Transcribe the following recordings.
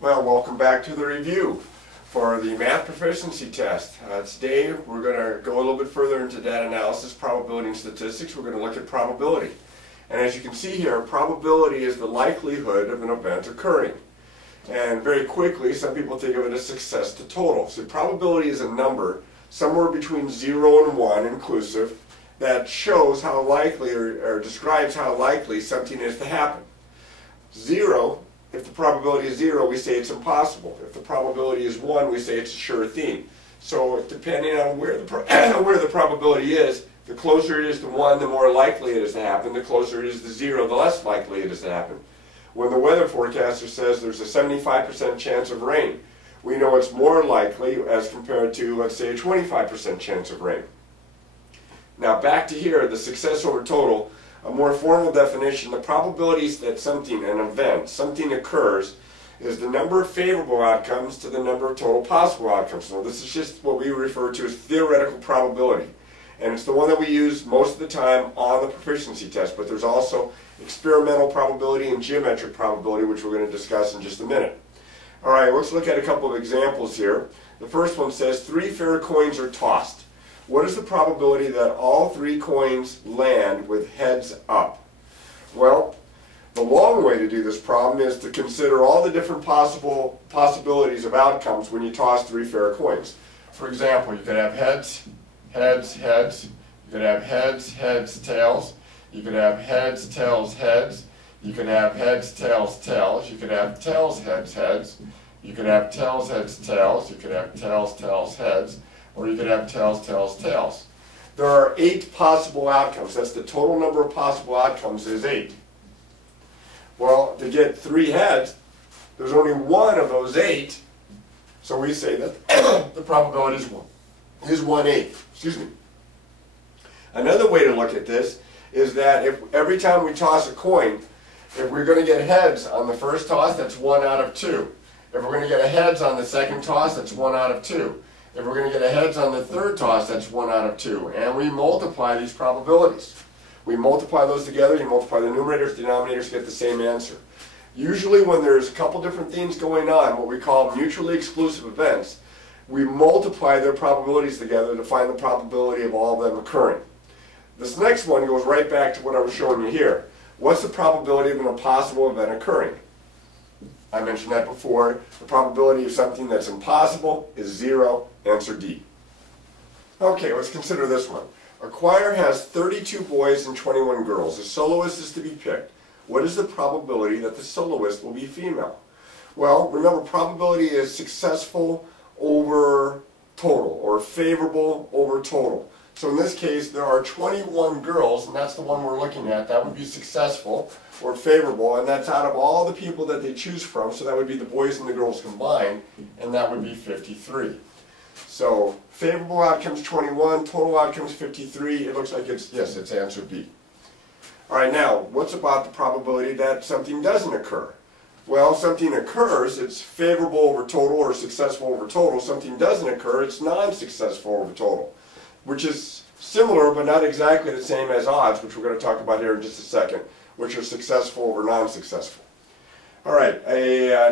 Well, welcome back to the review for the math proficiency test. Today we're going to go a little bit further into data analysis, probability, and statistics. We're going to look at probability. And as you can see here, probability is the likelihood of an event occurring. And very quickly, some people think of it as success to total. So probability is a number somewhere between 0 and 1 inclusive that shows how likely or describes how likely something is to happen. 0, if the probability is 0, we say it's impossible. If the probability is 1, we say it's a sure thing. So depending on where the probability is, the closer it is to 1, the more likely it is to happen. The closer it is to 0, the less likely it is to happen. When the weather forecaster says there's a 75% chance of rain, we know it's more likely as compared to, let's say, a 25% chance of rain. Now back to here, the success over total. A more formal definition, the probabilities that something, an event, something occurs is the number of favorable outcomes to the number of total possible outcomes. So this is just what we refer to as theoretical probability. And it's the one that we use most of the time on the proficiency test, but there's also experimental probability and geometric probability, which we're going to discuss in just a minute. All right, let's look at a couple of examples here. The first one says 3 fair coins are tossed. What is the probability that all 3 coins land with heads up? Well, the long way to do this problem is to consider all the different possibilities of outcomes when you toss 3 fair coins. For example, you could have heads, heads, heads. You could have heads, heads, tails. You could have heads, tails, heads. You could have heads, tails, tails. You could have tails, heads, heads. You could have tails, heads, tails. You could have tails, tails, heads. Or you could have tails, tails, tails. There are 8 possible outcomes. That's the total number of possible outcomes is 8. Well, to get 3 heads, there's only one of those 8. So we say that the probability is 1/8. Excuse me. Another way to look at this is that if every time we toss a coin, if we're going to get heads on the first toss, that's 1 out of 2. If we're going to get a heads on the second toss, that's 1 out of 2. If we're going to get a heads on the third toss, that's 1 out of 2. And we multiply these probabilities. We multiply those together, you multiply the numerators, denominators, get the same answer. Usually when there's a couple different things going on, what we call mutually exclusive events, we multiply their probabilities together to find the probability of all of them occurring. This next one goes right back to what I was showing you here. What's the probability of an impossible event occurring? I mentioned that before. The probability of something that's impossible is 0. Answer D. Okay, let's consider this one. A choir has 32 boys and 21 girls. A soloist is to be picked. What is the probability that the soloist will be female? Well, remember, probability is successful over total, or favorable over total. So in this case, there are 21 girls, and that's the one we're looking at. That would be successful or favorable, and that's out of all the people that they choose from, so that would be the boys and the girls combined, and that would be 53. So favorable outcomes 21, total outcomes 53. It looks like it's answer B. All right, now, what's about the probability that something doesn't occur? Well, something occurs, it's favorable over total or successful over total. Something doesn't occur, it's non-successful over total, which is similar but not exactly the same as odds, which we're going to talk about here in just a second, which are successful over non-successful. All right,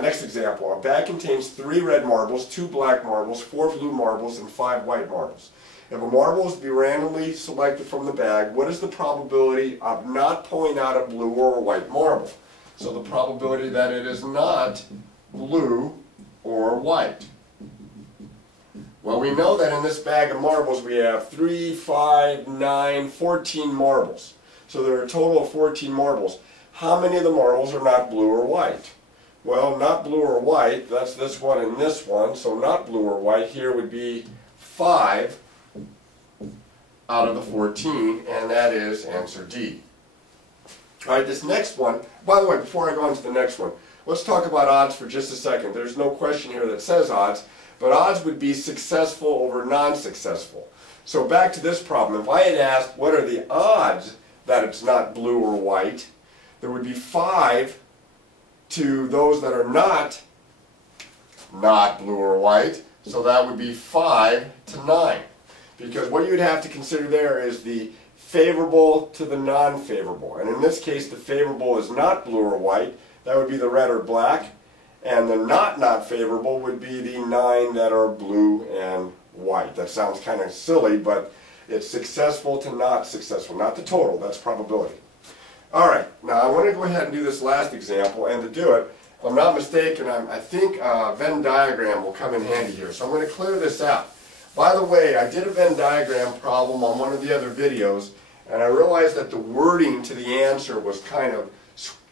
next example. A bag contains 3 red marbles, 2 black marbles, 4 blue marbles, and 5 white marbles. If a marble is to be randomly selected from the bag, what is the probability of not pulling out a blue or a white marble? So the probability that it is not blue or white. Well, we know that in this bag of marbles we have 3, 5, 9, 14 marbles. So there are a total of 14 marbles. How many of the marbles are not blue or white? Well, not blue or white, that's this one and this one, so not blue or white here would be 5 out of the 14, and that is answer D. All right, this next one, by the way, before I go on to the next one, let's talk about odds for just a second. There's no question here that says odds, but odds would be successful over non-successful. So back to this problem, if I had asked what are the odds that it's not blue or white, there would be 5 to those that are not blue or white, so that would be 5 to 9. Because what you would have to consider there is the favorable to the non-favorable. And in this case, the favorable is not blue or white. That would be the red or black. and the not favorable would be the 9 that are blue and white. That sounds kind of silly, but it's successful to not successful, not the total, that's probability. Alright, now I want to go ahead and do this last example, and to do it, if I'm not mistaken, I think a Venn diagram will come in handy here. So I'm going to clear this out. By the way, I did a Venn diagram problem on one of the other videos, and I realized that the wording to the answer was kind of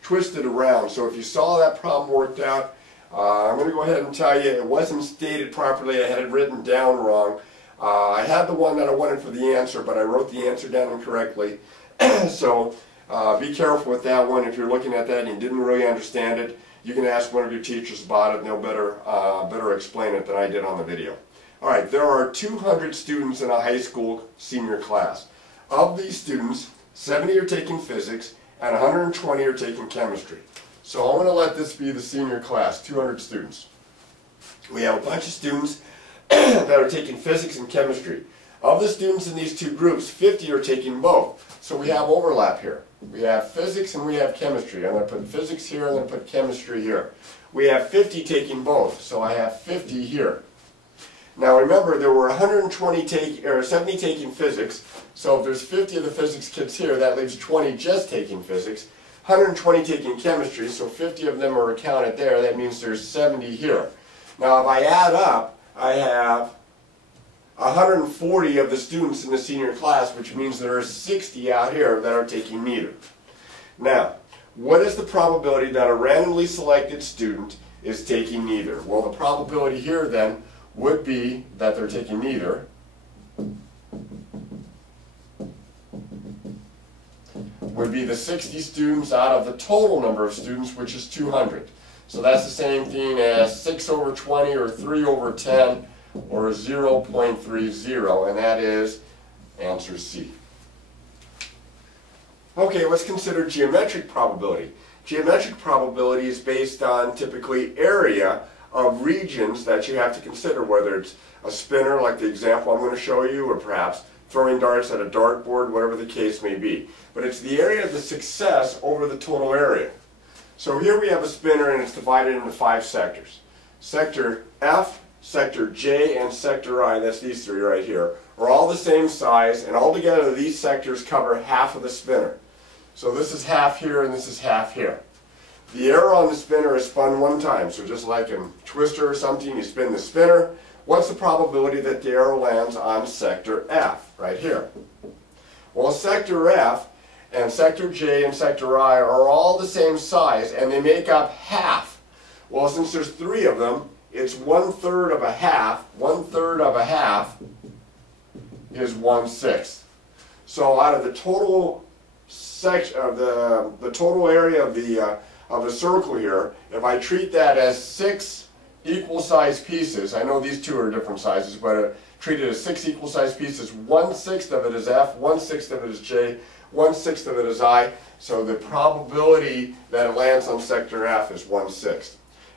twisted around. So if you saw that problem worked out, I'm going to go ahead and tell you it wasn't stated properly. I had it written down wrong. I had the one that I wanted for the answer, but I wrote the answer down incorrectly. So be careful with that one. If you're looking at that and you didn't really understand it, you can ask one of your teachers about it, and they'll better explain it than I did on the video. Alright, there are 200 students in a high school senior class. Of these students, 70 are taking physics and 120 are taking chemistry. So I'm going to let this be the senior class, 200 students. We have a bunch of students that are taking physics and chemistry. Of the students in these two groups, 50 are taking both. So we have overlap here. We have physics and we have chemistry. I'm going to put physics here, I'm going to put chemistry here. We have 50 taking both, so I have 50 here. Now remember, there were 70 taking physics, so if there's 50 of the physics kids here, that leaves 20 just taking physics. 120 taking chemistry, so 50 of them are accounted there, that means there's 70 here. Now if I add up, I have 140 of the students in the senior class, which means there are 60 out here that are taking neither. Now, what is the probability that a randomly selected student is taking neither? Well, the probability here then would be that they're taking neither. Would be the 60 students out of the total number of students, which is 200. So that's the same thing as 6 over 20 or 3 over 10 or 0.30, and that is answer C. Okay, let's consider geometric probability. Geometric probability is based on typically area of regions that you have to consider, whether it's a spinner like the example I'm going to show you, or perhaps throwing darts at a dartboard, whatever the case may be. But it's the area of the success over the total area. So here we have a spinner and it's divided into 5 sectors. Sector F, Sector J, and Sector I, that's these 3 right here, are all the same size, and altogether these sectors cover half of the spinner. So this is half here and this is half here. The arrow on the spinner is spun one time, so just like in Twister or something, you spin the spinner. What's the probability that the arrow lands on Sector F, right here? Well, Sector F and Sector J and Sector I are all the same size, and they make up half. Well, since there's 3 of them, it's 1/3 of a half. 1/3 of a half is 1/6. So out of the total section of the total area of the circle here, if I treat that as 6 equal-sized pieces, I know these 2 are different sizes, but treat it as 6 equal-sized pieces. 1/6 of it is F, 1/6 of it is J, 1/6 of it is I. So the probability that it lands on Sector F is 1/6.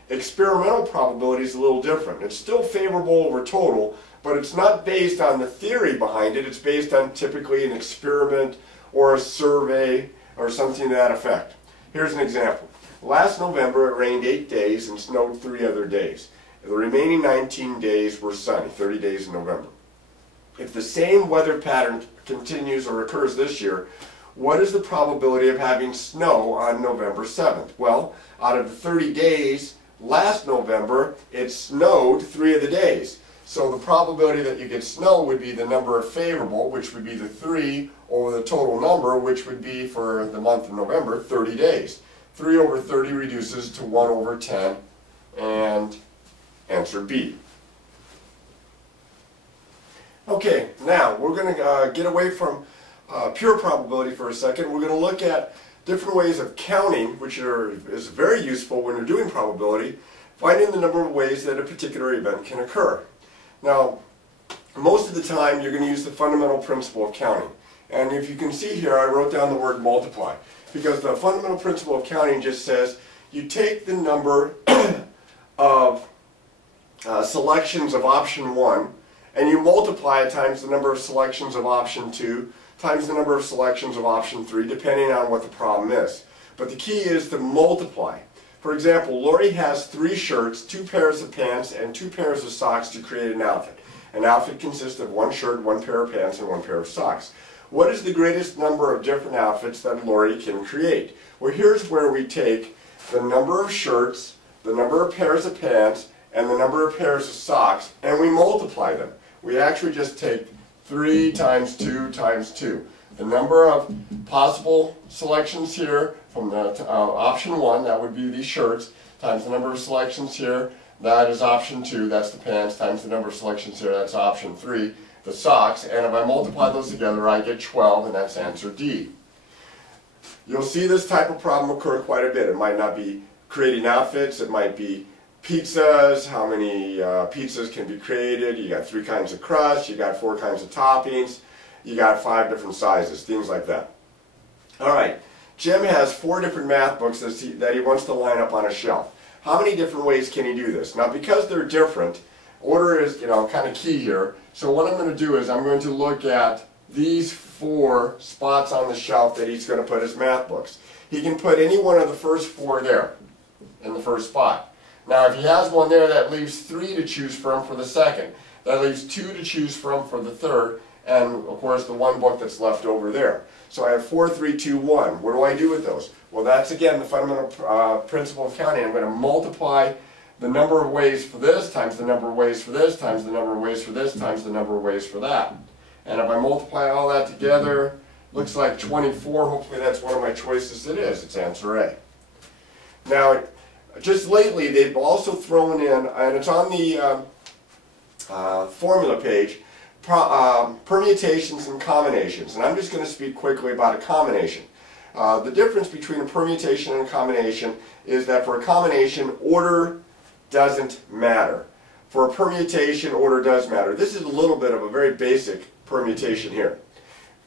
Experimental probability is a little different. It's still favorable over total, but it's not based on the theory behind it. It's based on typically an experiment or a survey or something to that effect. Here's an example. Last November it rained 8 days and snowed 3 other days. The remaining 19 days were sunny, 30 days in November. If the same weather pattern continues or occurs this year, what is the probability of having snow on November 7th? Well, out of the 30 days last November, it snowed 3 of the days. So the probability that you get snow would be the number of favorable, which would be the 3 over the total number, which would be for the month of November, 30 days. 3 over 30 reduces to 1 over 10, and answer B. Okay, now we're going to get away from pure probability for a second. We're going to look at different ways of counting, which is very useful when you're doing probability, finding the number of ways that a particular event can occur. Now, most of the time you're going to use the fundamental principle of counting. And if you can see here, I wrote down the word multiply, because the fundamental principle of counting just says you take the number of selections of option 1 and you multiply it times the number of selections of option 2 times the number of selections of option 3, depending on what the problem is. But the key is to multiply. For example, Lori has 3 shirts, 2 pairs of pants, and 2 pairs of socks to create an outfit. An outfit consists of 1 shirt, 1 pair of pants, and 1 pair of socks. What is the greatest number of different outfits that Lori can create? Well, here's where we take the number of shirts, the number of pairs of pants, and the number of pairs of socks, and we multiply them. We actually just take 3 times 2 times 2. The number of possible selections here from the option 1, that would be these shirts, times the number of selections here, that is option 2, that's the pants, times the number of selections here, that's option 3, the socks, and if I multiply those together I get 12, and that's answer D. You'll see this type of problem occur quite a bit. It might not be creating outfits, it might be pizzas, how many pizzas can be created, you got 3 kinds of crust, you got 4 kinds of toppings, you got 5 different sizes, things like that. Alright, Jim has 4 different math books that he wants to line up on a shelf. How many different ways can he do this? Now because they're different, order is kind of key here. So what I'm going to do is I'm going to look at these 4 spots on the shelf that he's going to put his math books. He can put any one of the first 4 there in the first spot. Now if he has one there, that leaves 3 to choose from for the second. That leaves 2 to choose from for the third, and of course the 1 book that's left over there. So I have 4, 3, 2, 1. What do I do with those? Well, that's again the fundamental principle of counting. I'm going to multiply the number of ways for this times the number of ways for this times the number of ways for this times the number of ways for that. And if I multiply all that together, looks like 24. Hopefully that's one of my choices. It is. It's answer A. Now, just lately they've also thrown in, and it's on the formula page, permutations and combinations. And I'm just going to speak quickly about a combination. The difference between a permutation and a combination is that for a combination, order doesn't matter. For a permutation, order does matter. This is a little bit of a very basic permutation here.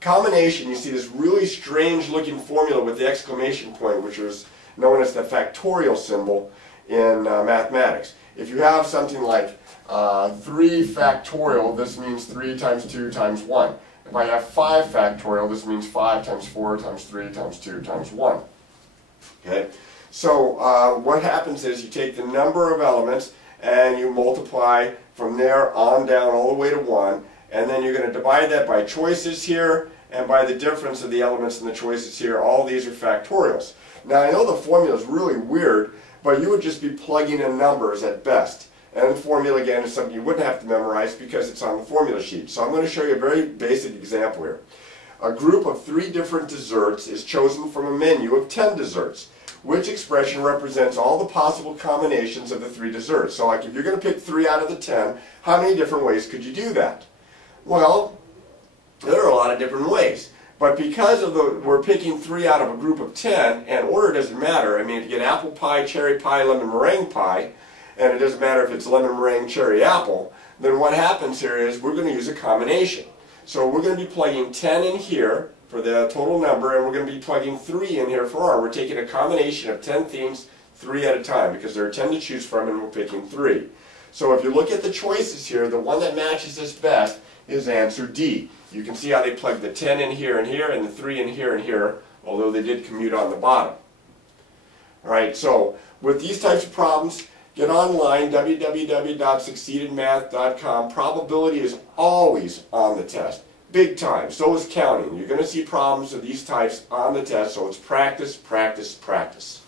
Combination, you see this really strange looking formula with the exclamation point, which is known as the factorial symbol in mathematics. If you have something like 3 factorial, this means 3 times 2 times 1. If I have 5 factorial, this means 5 times 4 times 3 times 2 times 1. Okay? So what happens is you take the number of elements and you multiply from there on down all the way to 1, and then you're going to divide that by choices here and by the difference of the elements in the choices here. All these are factorials. Now I know the formula is really weird, but you would just be plugging in numbers at best. And the formula, again, is something you wouldn't have to memorize because it's on the formula sheet. So I'm going to show you a very basic example here. A group of 3 different desserts is chosen from a menu of 10 desserts. Which expression represents all the possible combinations of the 3 desserts? So like if you're going to pick 3 out of the 10, how many different ways could you do that? Well, there are a lot of different ways. But because of we're picking 3 out of a group of 10, and order doesn't matter. I mean, if you get apple pie, cherry pie, lemon meringue pie, and it doesn't matter if it's lemon meringue, cherry, apple, then what happens here is we're going to use a combination. So we're going to be plugging 10 in here for the total number, and we're going to be plugging 3 in here for R. We're taking a combination of 10 themes, 3 at a time, because there are 10 to choose from, and we're picking 3. So if you look at the choices here, the one that matches this best is answer D. You can see how they plug the 10 in here, and the 3 in here and here, although they did commute on the bottom. Alright, so with these types of problems, get online, www.succeedinmath.com. Probability is always on the test. Big time. So is counting. You're going to see problems of these types on the test, so it's practice, practice, practice.